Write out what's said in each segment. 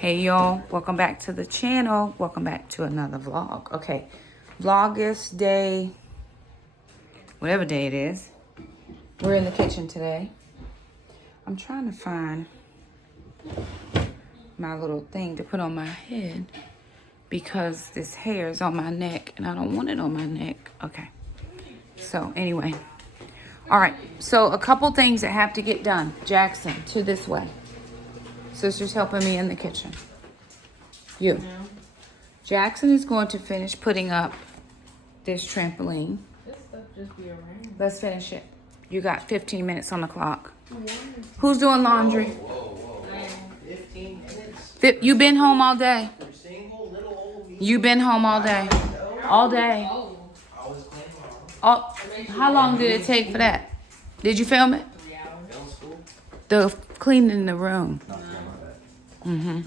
Hey y'all, welcome back to the channel. Welcome back to another vlog. Okay, Vlogmas day, whatever day it is. We're in the kitchen today. I'm trying to find my little thing to put on my head because this hair is on my neck and I don't want it on my neck. Okay, so anyway. All right, so a couple things that have to get done. Jackson, to this way. Sister's helping me in the kitchen. You. Jackson is going to finish putting up this trampoline. This stuff just be around. Let's finish it. You got 15 minutes on the clock. Who's doing laundry? Whoa. 15 minutes? You been home all day? Single little old me. You been home all day? All day. I was playing around. Oh, how long did it take for that? Did you film it? 3 hours. Film school? The cleaning the room. Not feeling like that. Mm-hmm.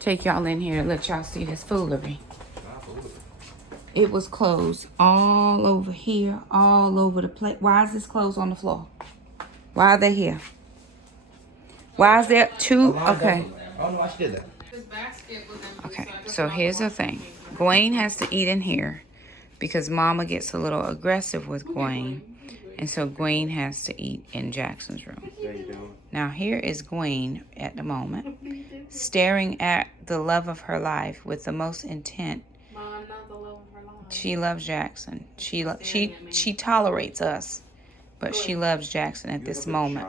Take y'all in here to let y'all see this foolery. Not foolery. It was clothes all over here, all over the place. Why is this clothes on the floor? Why are they here? Why is there two? Okay. I don't know why she did that. This basket was empty, Okay, I just so brought here's the washing thing. machine. Gwen has to eat in here because Mama gets a little aggressive with Gwen. And so Gwen has to eat in Jackson's room. There you go. Now here is Gwen at the moment, staring at the love of her life with the most intent. Mom, not the love of her life. She loves Jackson. She tolerates us, but she loves Jackson at this moment.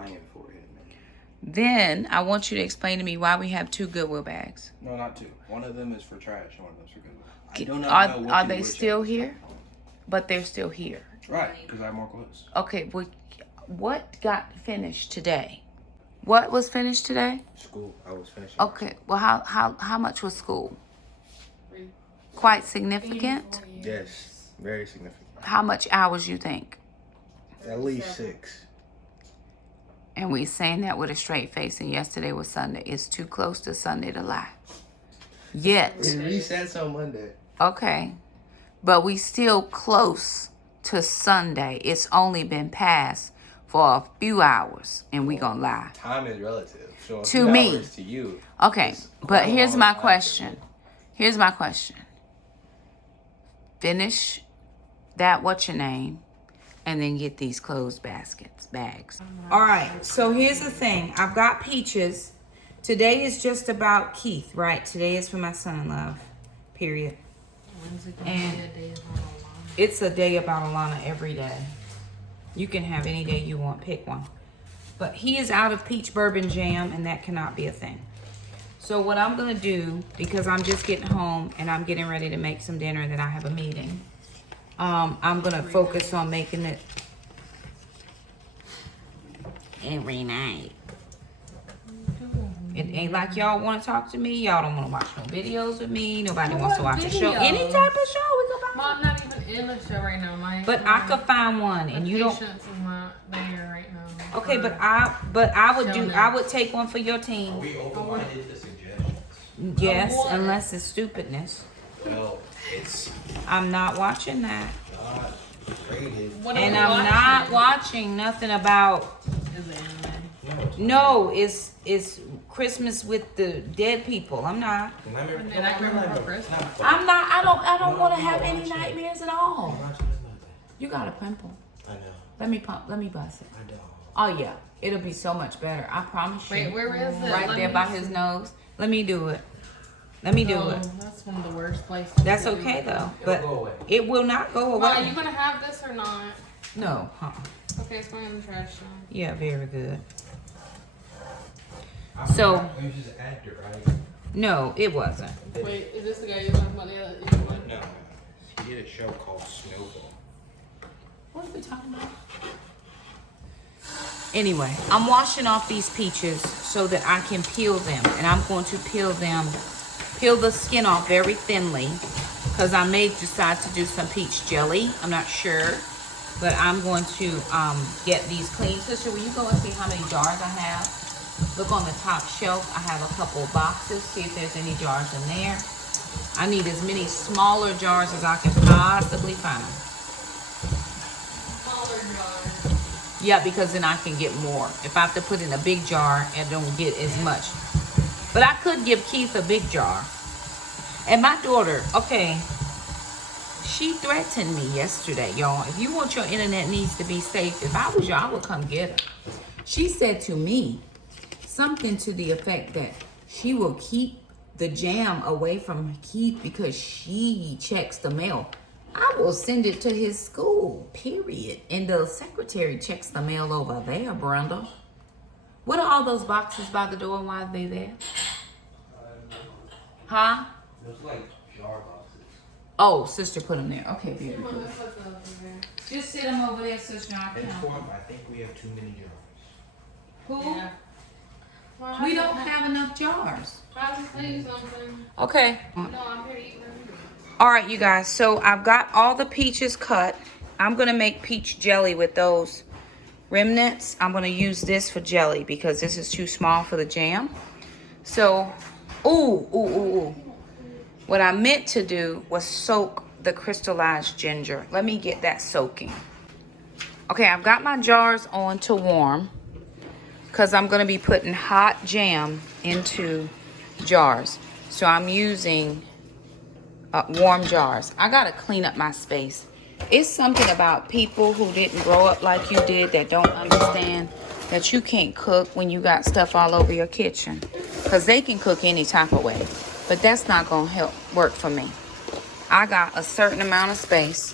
Then I want you to explain to me why we have two Goodwill bags. No, not two. One of them is for trash and one of them is for Goodwill. I do not know what Are to they do with still it. here? But they're still here. Right, because I have more clothes. Okay, what got finished today? What was finished today? School. I was finishing. Okay, well, how much was school? 3. Quite significant? Yes, very significant. How much hours you think? At least 6. And we saying that with a straight face, and yesterday was Sunday. It's too close to Sunday to lie. Yet. It resets on Monday. Okay. But we still close to Sunday. It's only been passed for a few hours, and we gonna lie. Time is relative. So a To few me. hours to you. Okay, is but quite a here's long my time. question. Here's my question. Finish that what's your name, and then get these clothes bags. All right, so here's the thing. I've got Peaches. Today is just about Keith, right? Today is for my son-in-law, period. When's it gonna And be a day of Alana? it's a day about Alana every day. You can have any day you want, pick one. But he is out of peach bourbon jam, and that cannot be a thing. So what I'm gonna do, because I'm just getting home and I'm getting ready to make some dinner and then I have a meeting. I'm gonna focus on making it every night. It ain't like y'all want to talk to me. Y'all don't want to watch no videos with me. Nobody wants to watch a show. videos? Any type of show, we go back. Mom, not even in the show right now, Mike. But I could find one, and you don't. Patience is not there right now. Okay, but I would take one for your team. Are we open-minded to suggestions? Yes, What? unless it's stupidness. Well, it's I'm not watching that, not graded. What are and we I'm watching? not watching nothing about. Is it anime? No, it's Christmas with the dead people. I'm not. And I remember for Christmas. I'm not. I don't want to have any nightmares at all. You got a pimple. I know. Let me bust it. I don't. Oh yeah, it'll be so much better. I promise you. Wait, where is it? Right Let there me by see. his nose. Let me do it. Let me do Oh, it. that's one of the worst places. That's to do okay it. though. It'll But go away. it will not go Mom, are you away. gonna have this or not? No. Okay, it's going in the trash now. Yeah, very good. So- You're just an actor, right? No, it wasn't. Wait, is this the guy you're talking about? The other one? No. He did a show called Snowball. What are we talking about? Anyway, I'm washing off these peaches so that I can peel them. And I'm going to peel the skin off very thinly. Because I may decide to do some peach jelly. I'm not sure. But I'm going to get these clean. Sister, will you go and see how many jars I have? Look on the top shelf. I have a couple of boxes. See if there's any jars in there. I need as many smaller jars as I can possibly find. Smaller jar. Yeah, because then I can get more. If I have to put in a big jar, I don't get as much. But I could give Keith a big jar. And my daughter, okay, she threatened me yesterday, y'all. If you want your internet needs to be safe, if I was you, I would come get her. She said to me something to the effect that she will keep the jam away from Keith because she checks the mail. I will send it to his school, period. And the secretary checks the mail over there, Brenda. What are all those boxes by the door? Why are they there? Huh? There's like jar boxes. Oh, sister put them there. Okay, very good. Just sit them over there, sister. I'll count them. I think we have too many jars. Who? Yeah. Well, We don't have enough jars. I will tell you something. Okay. No, I'm here to eat them. All right, you guys. So I've got all the peaches cut. I'm going to make peach jelly with those remnants. I'm going to use this for jelly because this is too small for the jam. So, ooh. What I meant to do was soak the crystallized ginger. Let me get that soaking. Okay, I've got my jars on to warm because I'm going to be putting hot jam into jars. So I'm using warm jars. I got to clean up my space. It's something about people who didn't grow up like you did that don't understand that you can't cook when you got stuff all over your kitchen. Because they can cook any type of way. But that's not going to help work for me. I got a certain amount of space.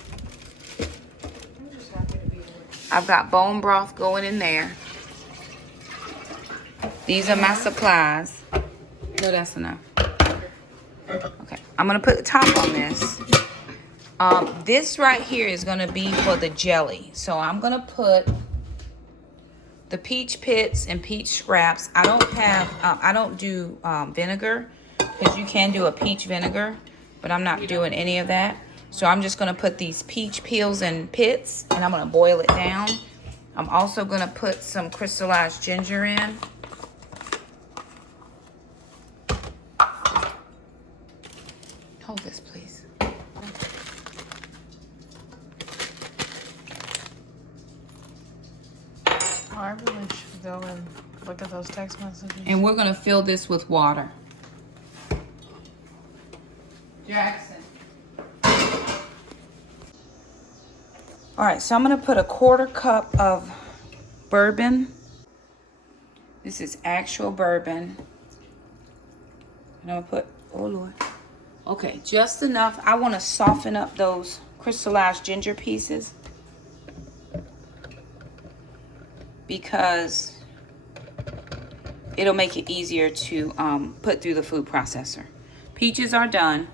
I've got bone broth going in there. These are my supplies. No, that's enough. Okay, I'm going to put the top on this. This right here is going to be for the jelly. So I'm going to put the peach pits and peach scraps. I don't do vinegar because you can do a peach vinegar, but I'm not doing any of that. So I'm just going to put these peach peels and pits and I'm going to boil it down. I'm also going to put some crystallized ginger in. Hold this, please. Oh, I really should go and look at those text messages. And we're going to fill this with water. Jackson. All right, so I'm going to put a 1/4 cup of bourbon. This is actual bourbon. And I'm going to put, oh Lord. Okay, just enough. I want to soften up those crystallized ginger pieces because it'll make it easier to put through the food processor. Peaches are done.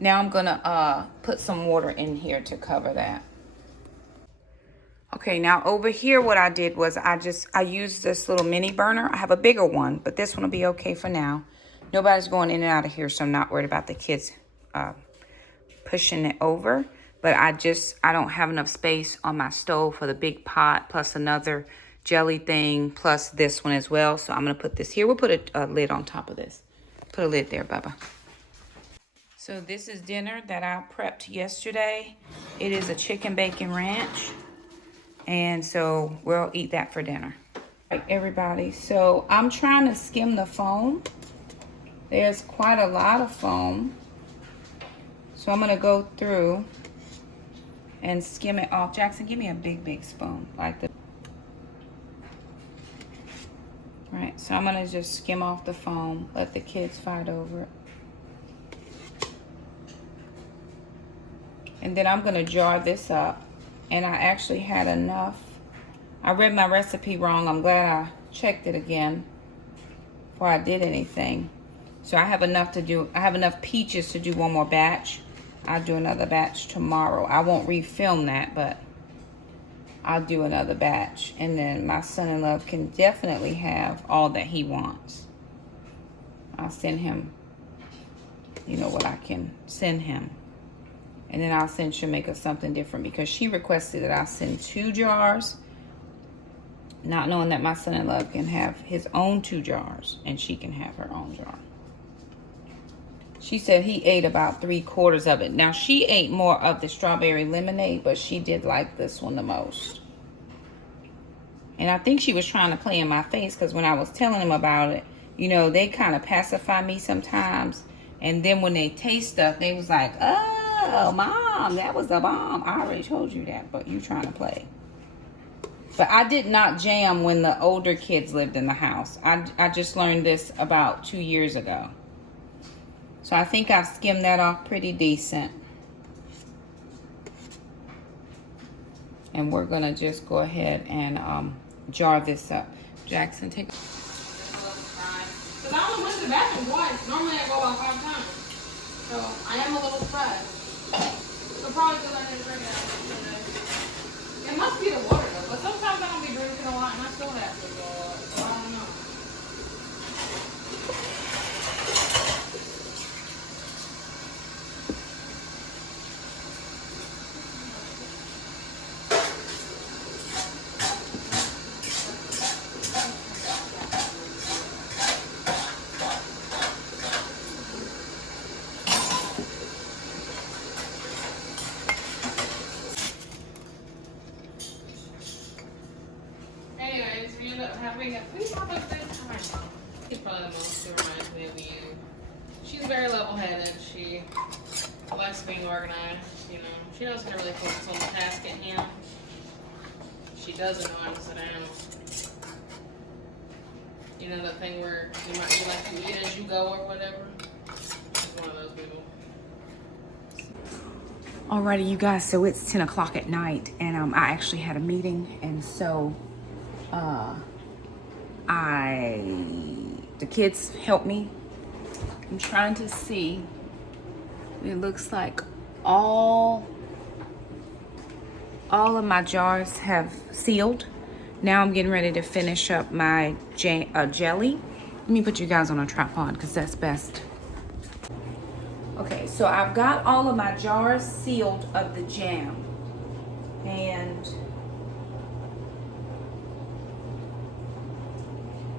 Now I'm gonna put some water in here to cover that. Okay, now over here what I did was I used this little mini burner. I have a bigger one, but this one will be okay for now. Nobody's going in and out of here, so I'm not worried about the kids pushing it over. But I don't have enough space on my stove for the big pot, plus another jelly thing, plus this one as well. So I'm gonna put this here. We'll put a lid on top of this. Put a lid there, Bubba. So this is dinner that I prepped yesterday. It is a chicken bacon ranch. And so we'll eat that for dinner. All right, everybody. So I'm trying to skim the foam. There's quite a lot of foam. So I'm going to go through and skim it off. Jackson, give me a big spoon like this. All right, so I'm going to just skim off the foam. Let the kids fight over it. And then I'm going to jar this up. And I actually had enough. I read my recipe wrong. I'm glad I checked it again before I did anything. So I have enough to do. I have enough peaches to do one more batch. I'll do another batch tomorrow. I won't refilm that, but I'll do another batch. And then my son-in-law can definitely have all that he wants. I'll send him, you know, what I can send him. And then I'll send Shamika something different because she requested that I send 2 jars, not knowing that my son-in-law can have his own 2 jars and she can have her own jar. She said he ate about 3/4 of it. Now, she ate more of the strawberry lemonade, but she did like this one the most. And I think she was trying to play in my face because when I was telling him about it, You know, they kind of pacify me sometimes. And then when they taste stuff, they was like, oh, Mom, that was the bomb. I already told you that, but you trying to play. But I did not jam when the older kids lived in the house. I just learned this about 2 years ago. So I think I've skimmed that off pretty decent. And we're gonna just go ahead and jar this up. Jackson, take. Because I only went to the bathroom twice. Normally I go about 5 times. So I am a little stressed. So probably because I didn't drink it today. It must be the water though. But sometimes I don't be drinking a lot and I still have to go a lot. So I don't know. Anyways, we end up having a pretty good time. She's probably the most who reminds me of you. She's very level-headed. She likes being organized, you know. She knows how to really focus on the task at hand. She doesn't know how to sit down. You know that thing where you might be like you eat as you go or whatever? She's one of those people. Alrighty, you guys, so it's 10 o'clock at night, and I actually had a meeting, and so the kids helped me. I'm trying to see. It looks like all of my jars have sealed. Now I'm getting ready to finish up my jelly. Let me put you guys on a tripod because that's best. Okay, so I've got all of my jars sealed of the jam. And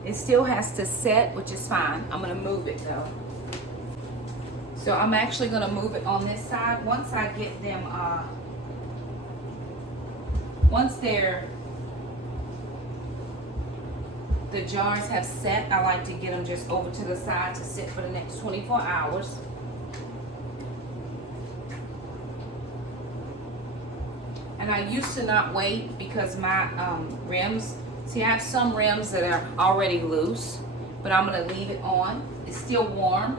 it still has to set, which is fine. I'm gonna move it though. So I'm actually gonna move it on this side. Once I get them, once the jars have set, I like to get them just over to the side to sit for the next 24 hours. And I used to not wait because my rims, see, I have some rims that are already loose, but I'm gonna leave it on. It's still warm.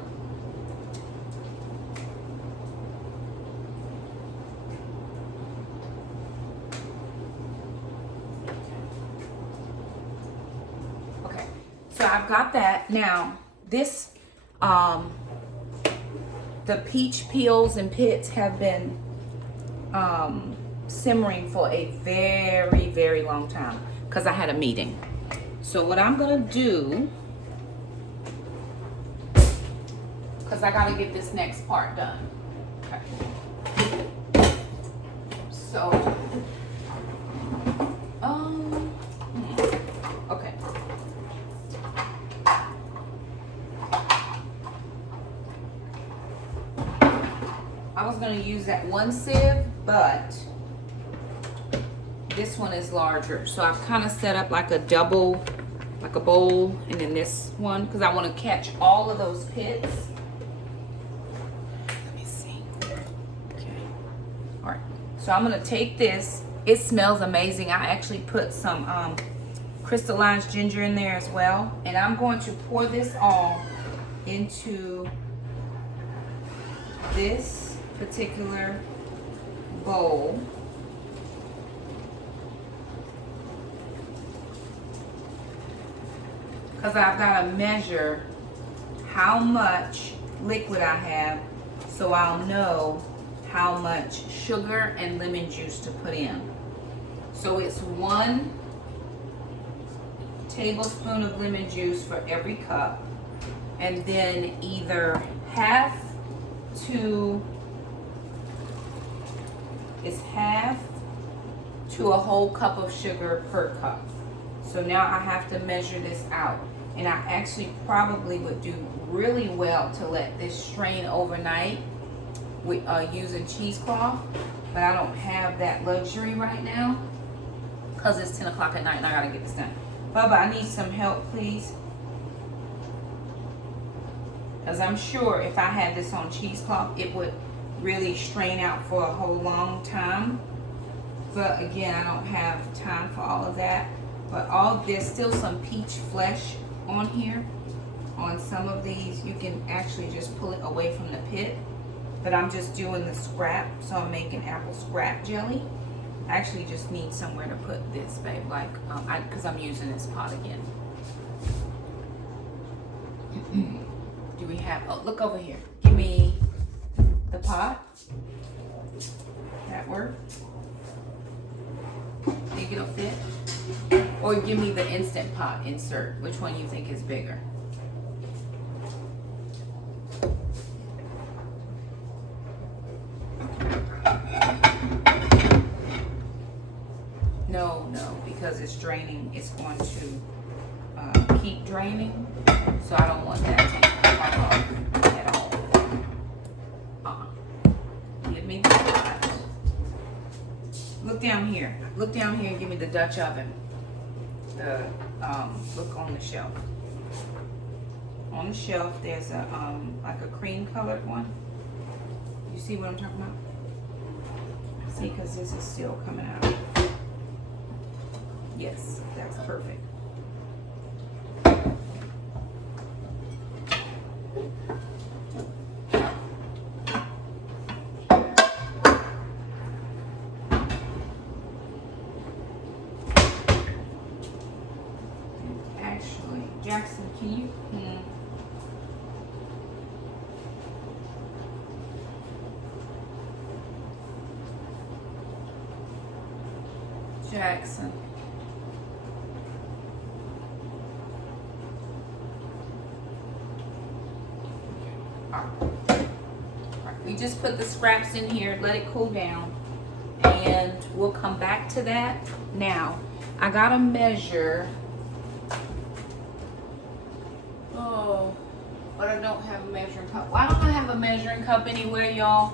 Okay, so I've got that. Now, this, the peach peels and pits have been simmering for a very, very long time because I had a meeting. So what I'm gonna do, because I gotta get this next part done. Okay. So, okay. I was gonna use that one sieve, but this one is larger. So I've kind of set up like a double, like a bowl, and then this one, because I want to catch all of those pits. Let me see. Okay. All right. So I'm gonna take this. It smells amazing. I actually put some crystallized ginger in there as well, and I'm going to pour this all into this particular bowl. Because I've got to measure how much liquid I have so I'll know how much sugar and lemon juice to put in. So it's 1 tablespoon of lemon juice for every cup, and then either half to a whole cup of sugar per cup. So now I have to measure this out. And I actually probably would do really well to let this strain overnight with using cheesecloth, but I don't have that luxury right now because it's 10 o'clock at night and I gotta get this done. Bubba, I need some help, please. Because I'm sure if I had this on cheesecloth, it would really strain out for a whole long time. But again, I don't have time for all of that. But there's still some peach flesh on here. On some of these, you can actually just pull it away from the pit. But I'm just doing the scrap, so I'm making apple scrap jelly. I actually just need somewhere to put this, babe, like, because I'm using this pot again. Do we have, oh, look over here. Give me the pot. That work? Think it'll fit? Or give me the Instant Pot insert. Which one you think is bigger? No, because it's draining. It's going to keep draining. So I don't want that to pop off at all. Give me the pot. Look down here. Look down here and give me the Dutch oven. Look on the shelf. On the shelf, there's a like a cream colored one. You see what I'm talking about? See, because this is still coming out. Yes, that's perfect. Actually, Jackson, can you? Jackson. We just put the scraps in here, let it cool down, and we'll come back to that. Now, I gotta measure. Oh, but I don't have a measuring cup. Why don't I have a measuring cup anywhere, y'all?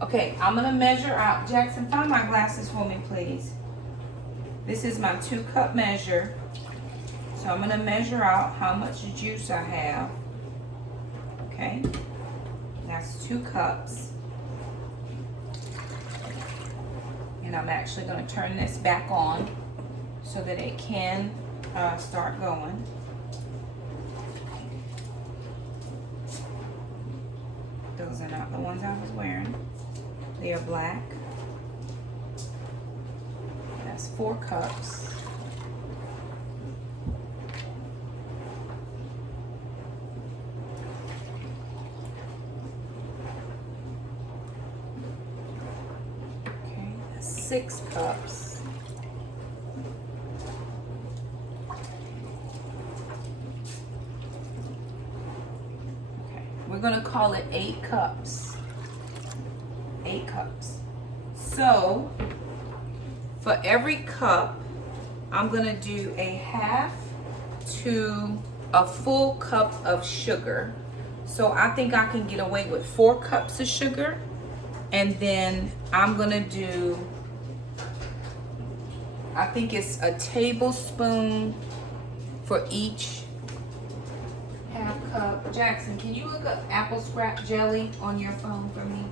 Okay, I'm gonna measure out. Jackson, find my glasses for me, please. This is my 2-cup measure. So I'm gonna measure out how much juice I have. Okay, that's 2 cups. And I'm actually gonna turn this back on so that it can start going. Those are not the ones I was wearing. They are black. That's 4 cups. Okay, that's 6 cups. Okay, we're gonna call it 8 cups. 8 cups. So for every cup, I'm gonna do a half to a full cup of sugar. So I think I can get away with 4 cups of sugar. And then I'm gonna do, I think it's a tablespoon for each half cup. Jackson, can you look up apple scrap jelly on your phone for me?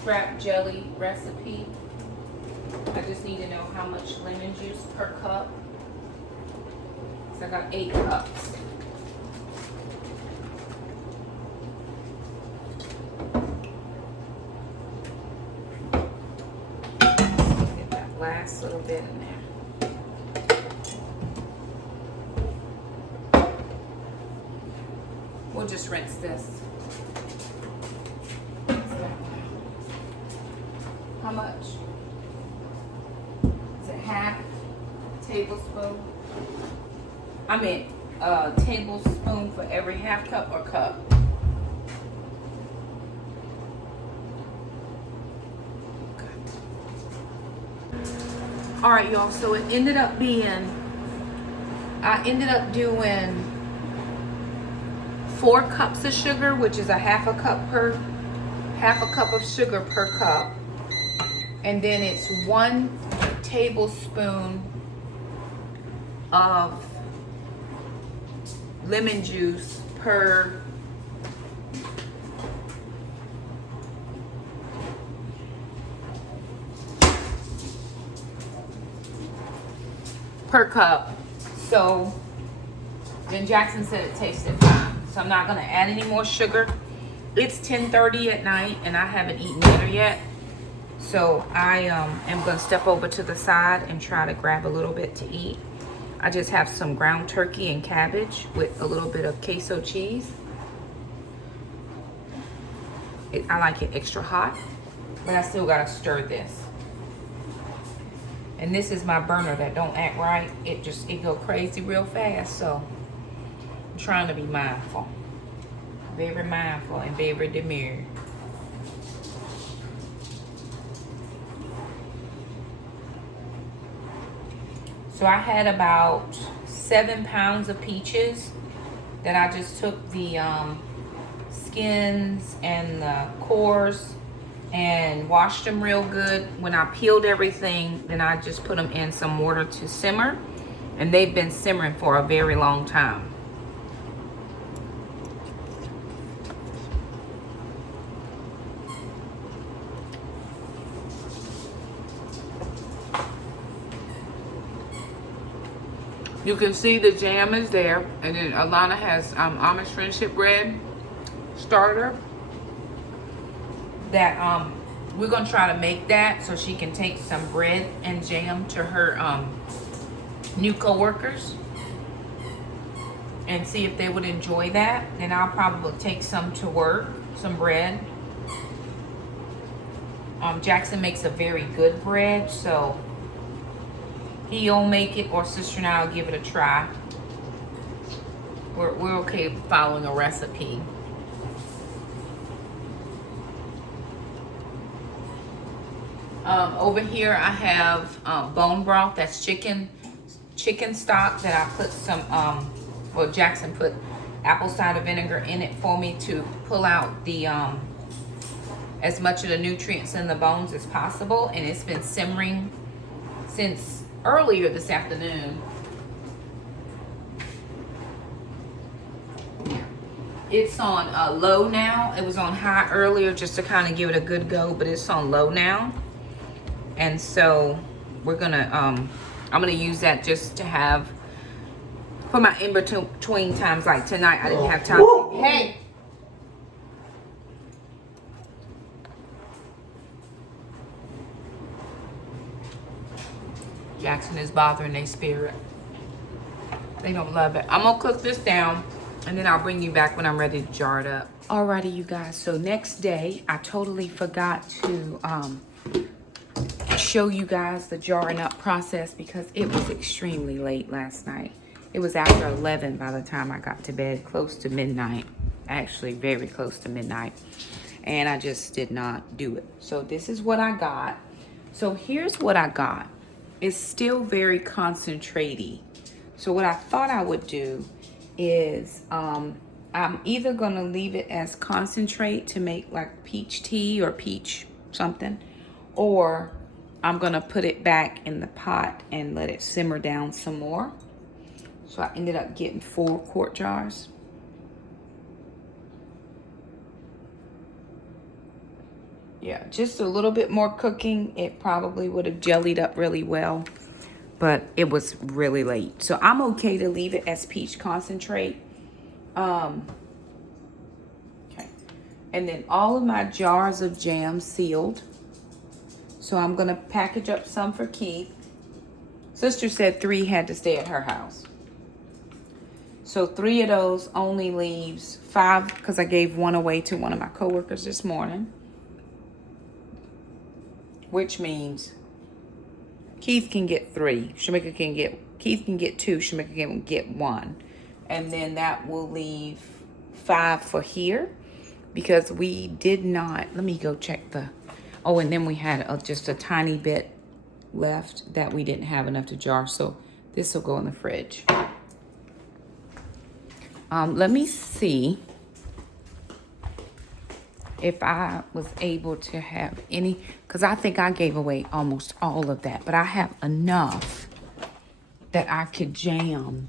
Scrap jelly recipe. I just need to know how much lemon juice per cup. So I got 8 cups. Get that last little bit in there. We'll just rinse this. How much? Is it half tablespoon? I mean, a tablespoon for every half cup or cup? All right, y'all, so it ended up being, I ended up doing 4 cups of sugar, which is a half a cup of sugar per cup. And then it's 1 tablespoon of lemon juice per cup. So then Jackson said it tasted fine. So I'm not gonna add any more sugar. It's 10:30 at night and I haven't eaten dinner yet. So I am gonna step over to the side and try to grab a little bit to eat. I just have some ground turkey and cabbage with a little bit of queso cheese. I like it extra hot, but I still gotta stir this. And this is my burner that don't act right. It go crazy real fast, so I'm trying to be mindful. Very mindful and very demure. So I had about 7 pounds of peaches that I just took the skins and the cores and washed them real good. When I peeled everything, then I just put them in some water to simmer, and they've been simmering for a very long time. You can see the jam is there, and then Alana has Amish Friendship bread starter that we're gonna try to make that so she can take some bread and jam to her new co-workers and see if they would enjoy that. Then I'll probably take some to work, some bread. Jackson makes a very good bread, so he'll make it, or sister and I'll give it a try. We're okay following a recipe. Over here I have bone broth. That's chicken stock that I put some, well, Jackson put apple cider vinegar in it for me to pull out the as much of the nutrients in the bones as possible. And it's been simmering since earlier this afternoon. It's on low now. It was on high earlier just to kind of give it a good go, but it's on low now. And so we're gonna I'm gonna use that just to have for my in between times. Like tonight I didn't have time. Hey, Jackson is bothering their spirit. They don't love it. I'm gonna cook this down and then I'll bring you back when I'm ready to jar it up. Alrighty, you guys. So next day, I totally forgot to show you guys the jarring up process because it was extremely late last night. It was after 11 by the time I got to bed, close to midnight. Actually, very close to midnight. And I just did not do it. So this is what I got. So here's what I got. It's still very concentrate-y. So what I thought I would do is I'm either gonna leave it as concentrate to make like peach tea or peach something, or I'm gonna put it back in the pot and let it simmer down some more. So I ended up getting 4 quart jars. Yeah, just a little bit more cooking. It probably would have jellied up really well, but it was really late. So I'm okay to leave it as peach concentrate. Okay. And then all of my jars of jam sealed. So I'm gonna package up some for Keith. Sister said 3 had to stay at her house. So 3 of those only leaves 5 because I gave 1 away to one of my coworkers this morning. Which means Keith can get 3. Shamika can get, Keith can get 2. Shamika can get 1. And then that will leave 5 for here because we did not, let me go check the, oh, and then we had just a tiny bit left that we didn't have enough to jar. So this will go in the fridge. Let me see if I was able to have any, because I think I gave away almost all of that, but I have enough that I could jam.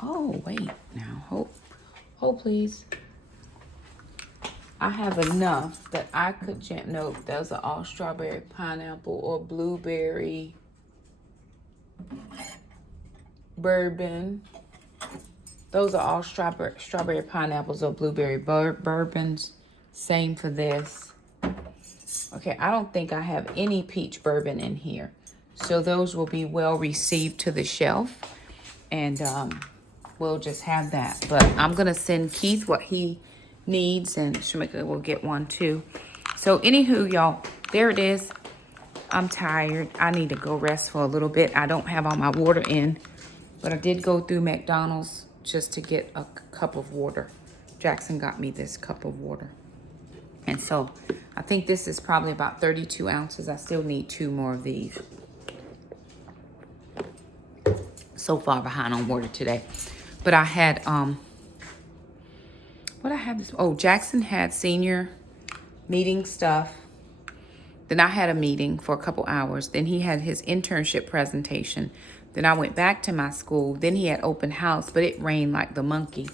Oh, wait now, hold please. I have enough that I could jam. No, those are all strawberry, pineapple, or blueberry bourbon. Those are all strawberry pineapples or blueberry bourbons. Same for this. Okay, I don't think I have any peach bourbon in here. So those will be well received to the shelf. And we'll just have that. But I'm going to send Keith what he needs. And Shamika will get one too. So anywho, y'all, there it is. I'm tired. I need to go rest for a little bit. I don't have all my water in. But I did go through McDonald's just to get a cup of water. Jackson got me this cup of water. And so I think this is probably about 32 ounces. I still need 2 more of these. So far behind on water today. But I had, what I had this, oh, Jackson had senior meeting stuff. Then I had a meeting for a couple hours. Then he had his internship presentation. Then I went back to my school. Then he had open house, but it rained like the monkey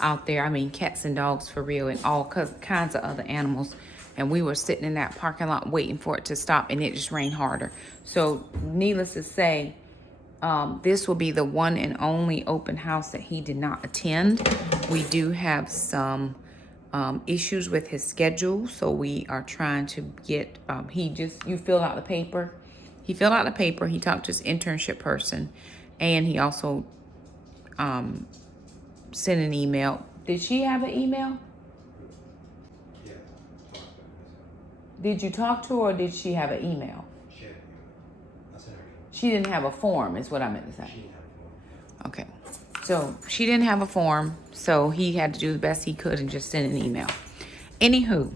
out there. I mean, cats and dogs for real, and all kinds of other animals. And we were sitting in that parking lot waiting for it to stop, and it just rained harder. So needless to say, this will be the one and only open house that he did not attend. We do have some issues with his schedule, so we are trying to get, you fill out the paper. He filled out the paper. He talked to his internship person, and he also sent an email. Did she have an email? Yeah. Did you talk to her, or did she have an email? She had an email. I sent her an email. She didn't have a form, is what I meant to say. She didn't have a phone. Okay. So she didn't have a form, so he had to do the best he could and just send an email. Anywho,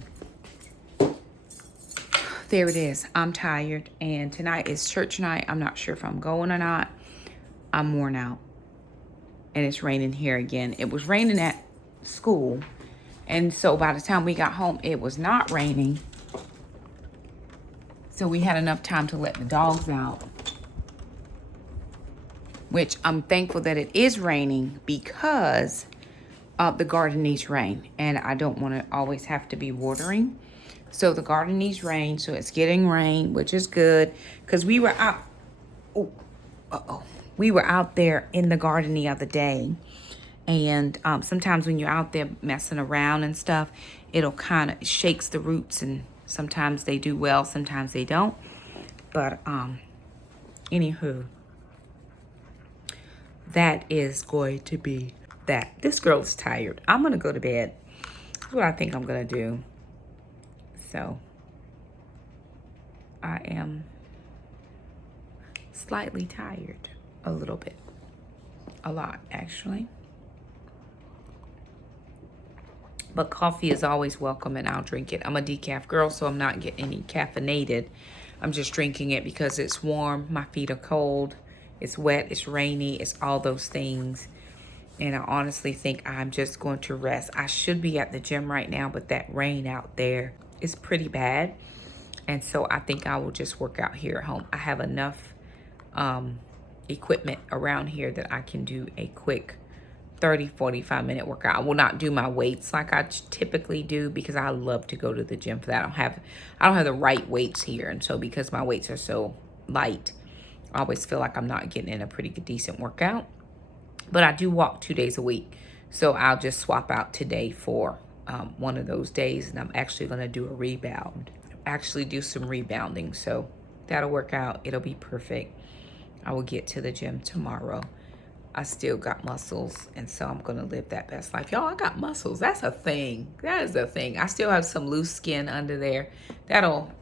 there it is. I'm tired, and tonight is church night. I'm not sure if I'm going or not. I'm worn out, and it's raining here again. It was raining at school, and so by the time we got home, it was not raining. So we had enough time to let the dogs out, which I'm thankful that it is raining because the garden needs rain, and I don't want to always have to be watering. So the garden needs rain, so it's getting rain, which is good, because we were out. We were out there in the garden the other day, and sometimes when you're out there messing around and stuff, it'll kind of shakes the roots, and sometimes they do well, sometimes they don't. But anywho, that is going to be that. This girl is tired. I'm gonna go to bed. That's what I think I'm gonna do. So I am slightly tired, a little bit, a lot actually. But coffee is always welcome, and I'll drink it. I'm a decaf girl, so I'm not getting any caffeinated. I'm just drinking it because it's warm, my feet are cold, it's wet, it's rainy, it's all those things. And I honestly think I'm just going to rest. I should be at the gym right now, but that rain out there is pretty bad. And so I think I will just work out here at home. I have enough equipment around here that I can do a quick 30-45 minute workout. I will not do my weights like I typically do because I love to go to the gym for that. I don't have the right weights here, and so because my weights are so light, I always feel like I'm not getting in a pretty good, decent workout. But I do walk 2 days a week, so I'll just swap out today for one of those days, and I'm actually going to do a rebound. Actually do some rebounding, so that'll work out. It'll be perfect. I will get to the gym tomorrow. I still got muscles, and so I'm going to live that best life. Y'all, I got muscles. That's a thing. That is a thing. I still have some loose skin under there. That'll,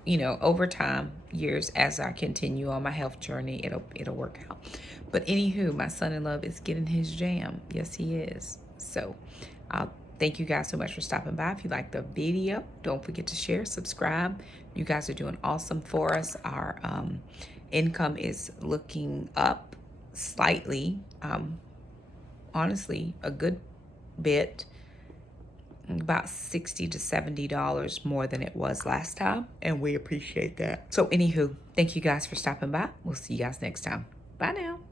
over time, years, as I continue on my health journey, it'll work out. But anywho, my son-in-law is getting his jam. Yes, he is. So I'll thank you guys so much for stopping by. If you like the video, don't forget to share, subscribe. You guys are doing awesome for us. Our income is looking up slightly. Honestly, a good bit, about $60 to $70 more than it was last time, and we appreciate that. So anywho, thank you guys for stopping by. We'll see you guys next time. Bye now.